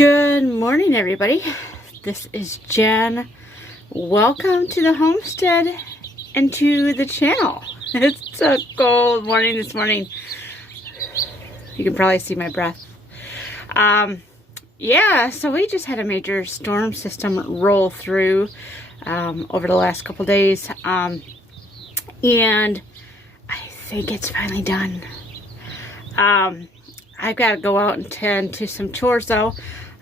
Good morning, everybody. This is Jen. Welcome to the homestead and to the channel. It's a cold morning this morning. You can probably see my breath. Yeah, so we just had a major storm system roll through over the last couple days. And I think it's finally done. I've got to go out and tend to some chores though.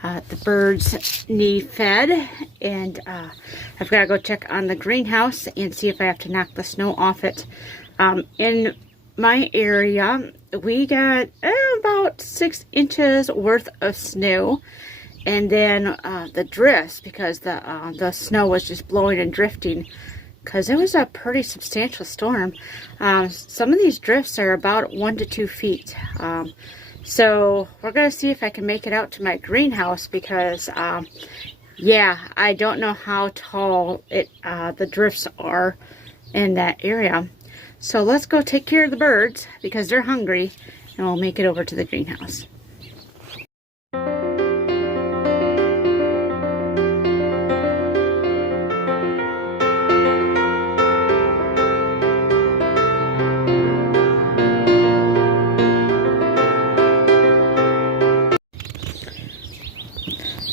The birds need fed, and I've got to go check on the greenhouse and see if I have to knock the snow off it. In my area, we got about 6 inches worth of snow, and then the drifts, because the snow was just blowing and drifting, because it was a pretty substantial storm. Some of these drifts are about 1 to 2 feet. So we're going to see if I can make it out to my greenhouse because, yeah, I don't know how tall the drifts are in that area. So let's go take care of the birds because they're hungry, and we'll make it over to the greenhouse.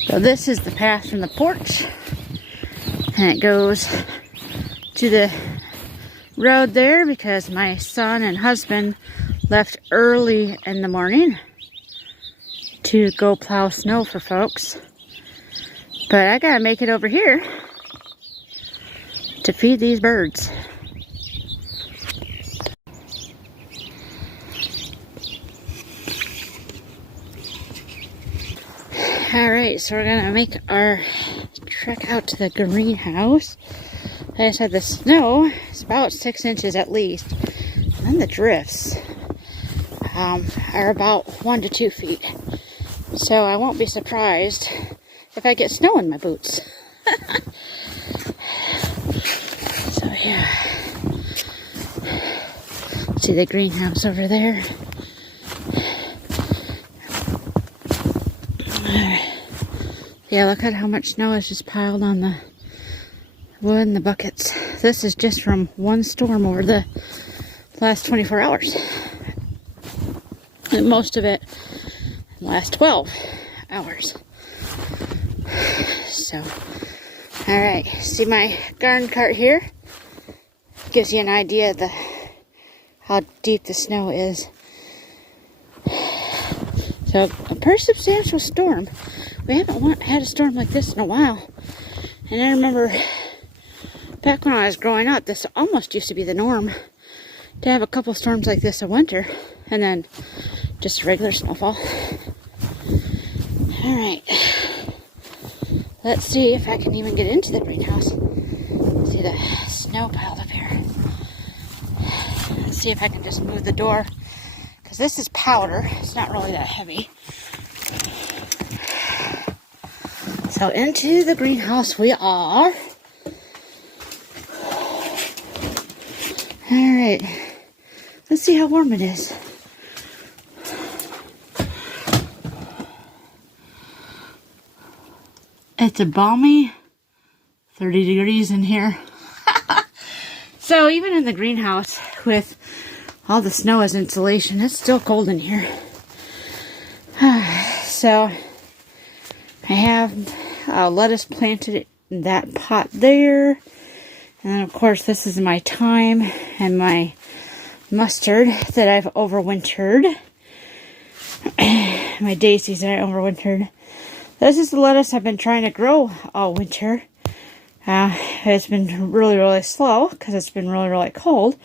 So this is the path from the porch, and it goes to the road there because my son and husband left early in the morning to go plow snow for folks. But I gotta make it over here to feed these birds. Alright, so we're gonna make our trek out to the greenhouse. Like I said, the snow is about 6 inches at least. And then the drifts are about 1 to 2 feet. So I won't be surprised if I get snow in my boots. So yeah. See the greenhouse over there. Yeah, look at how much snow is just piled on the wood and the buckets. This is just from one storm over the last 24 hours. And most of it in the last 12 hours. So, alright, see my garden cart here? Gives you an idea of how deep the snow is. So, a pretty substantial storm. We haven't had a storm like this in a while. And I remember back when I was growing up, this almost used to be the norm. To have a couple storms like this in winter. And then just regular snowfall. Alright. Let's see if I can even get into the greenhouse. See the snow piled up here. Let's see if I can just move the door. Because this is powder. It's not really that heavy. So into the greenhouse we are. Alright. Let's see how warm it is. It's a balmy 30 degrees in here. So even in the greenhouse with all the snow as insulation, it's still cold in here. So I have lettuce planted in that pot there. And then of course this is my thyme and my mustard that I've overwintered. My daisies that I overwintered. This is the lettuce I've been trying to grow all winter. It's been really slow because it's been really cold.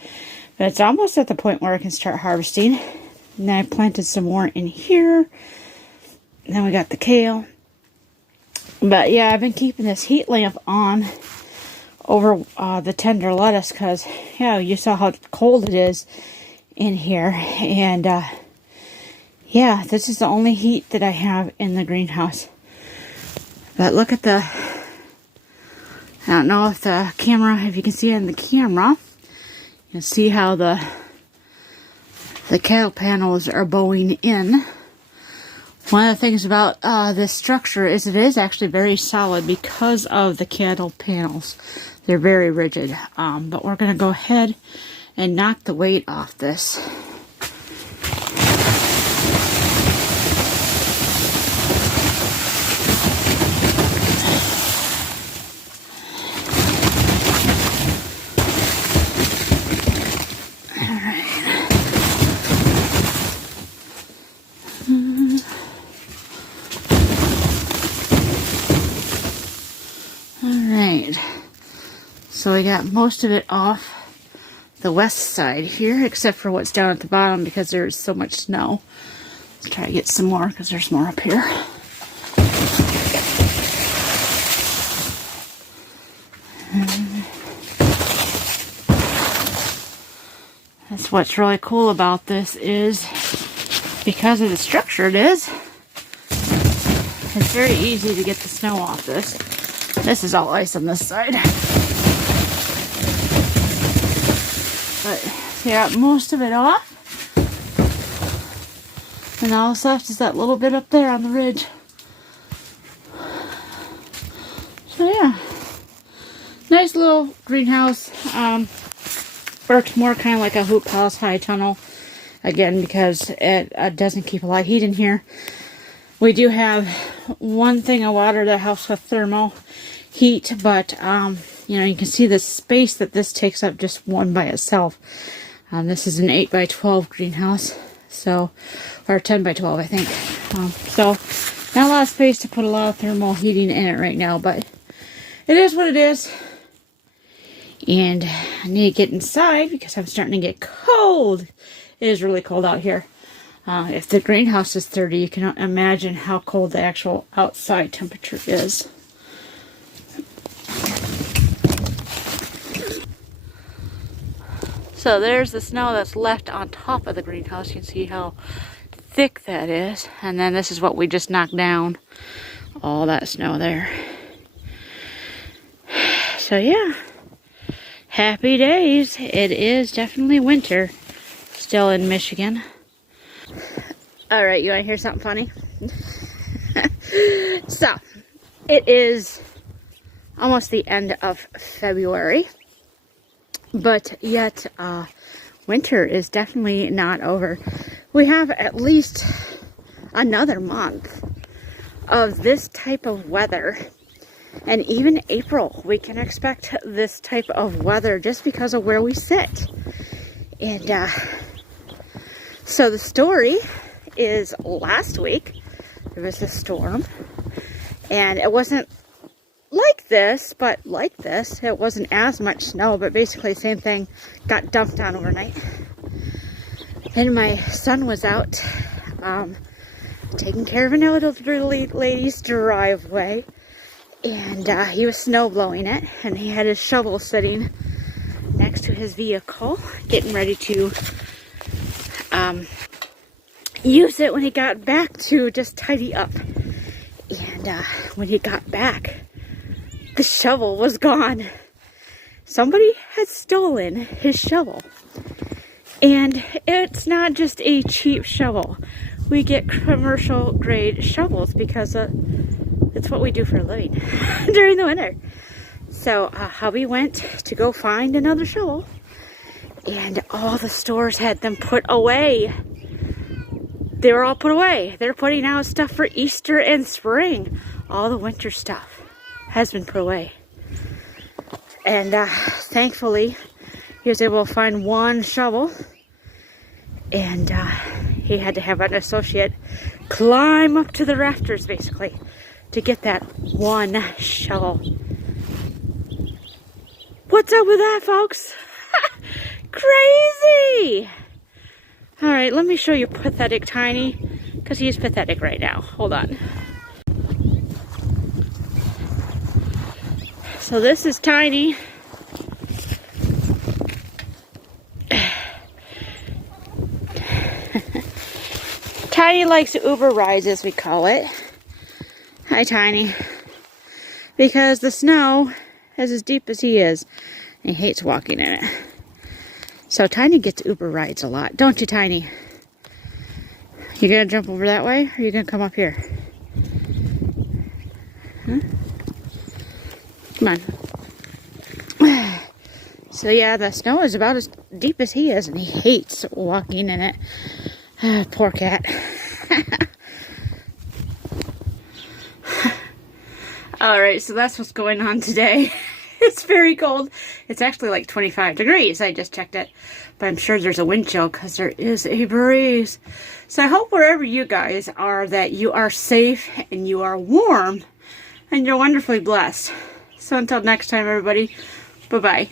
But it's almost at the point where I can start harvesting. And then I planted some more in here. And then we got the kale. But yeah, I've been keeping this heat lamp on over the tender lettuce because, yeah, you saw how cold it is in here. And yeah, this is the only heat that I have in the greenhouse. But look at the, I don't know if the camera, if you can see it in the camera, you see how the cattle panels are bowing in. One of the things about this structure is it is actually very solid because of the cattle panels. They're very rigid. But we're going to go ahead and knock the weight off this. So we got most of it off the west side here, except for what's down at the bottom because there's so much snow. Let's try to get some more because there's more up here. That's what's really cool about this is because of the structure it is, it's very easy to get the snow off this. This is all ice on this side. But see, I got most of it off. And all that's left is that little bit up there on the ridge. So yeah. Nice little greenhouse. Works more kind of like a hoop house high tunnel. Again, because it doesn't keep a lot of heat in here. We do have one thing of water that helps with thermal heat, but you know, you can see the space that this takes up just one by itself. This is an 8 by 12 greenhouse, so, or 10 by 12 I think. So not a lot of space to put a lot of thermal heating in it right now, but it is what it is. And I need to get inside because I'm starting to get cold. It is really cold out here. If the greenhouse is 30, you can imagine how cold the actual outside temperature is. So there's the snow that's left on top of the greenhouse. You can see how thick that is. And then this is what we just knocked down. All that snow there. So yeah. Happy days. It is definitely winter. Still in Michigan. Alright, you want to hear something funny? So, it is almost the end of February. But yet, winter is definitely not over. We have at least another month of this type of weather. And even April, we can expect this type of weather just because of where we sit. And so the story is last week, there was a storm. And it wasn't like this, but like this. It wasn't as much snow, but basically the same thing got dumped on overnight. And my son was out taking care of an elderly lady's driveway, and he was snow blowing it, and he had his shovel sitting next to his vehicle, getting ready to use it when he got back to just tidy up. And when he got back, the shovel was gone. Somebody had stolen his shovel. And it's not just a cheap shovel. We get commercial grade shovels because it's what we do for a living during the winter. So hubby went to go find another shovel, and all the stores had them put away. They were all put away. They're putting out stuff for Easter and spring. All the winter stuff has been put away. And thankfully, he was able to find one shovel. And he had to have an associate climb up to the rafters, basically, to get that one shovel. What's up with that, folks? Crazy! Alright, let me show you pathetic Tiny, because he's pathetic right now. Hold on. So this is Tiny. Tiny likes Uber rides, as we call it. Hi, Tiny. Because the snow is as deep as he is, and he hates walking in it. So Tiny gets Uber rides a lot, don't you, Tiny? You gonna jump over that way, or are you gonna come up here? Huh? Come on. So yeah, the snow is about as deep as he is, and he hates walking in it. Poor cat. Alright, so that's what's going on today. It's very cold. It's actually like 25 degrees. I just checked it. But I'm sure there's a wind chill because there is a breeze. So I hope wherever you guys are that you are safe and you are warm and you're wonderfully blessed. So until next time, everybody, bye-bye.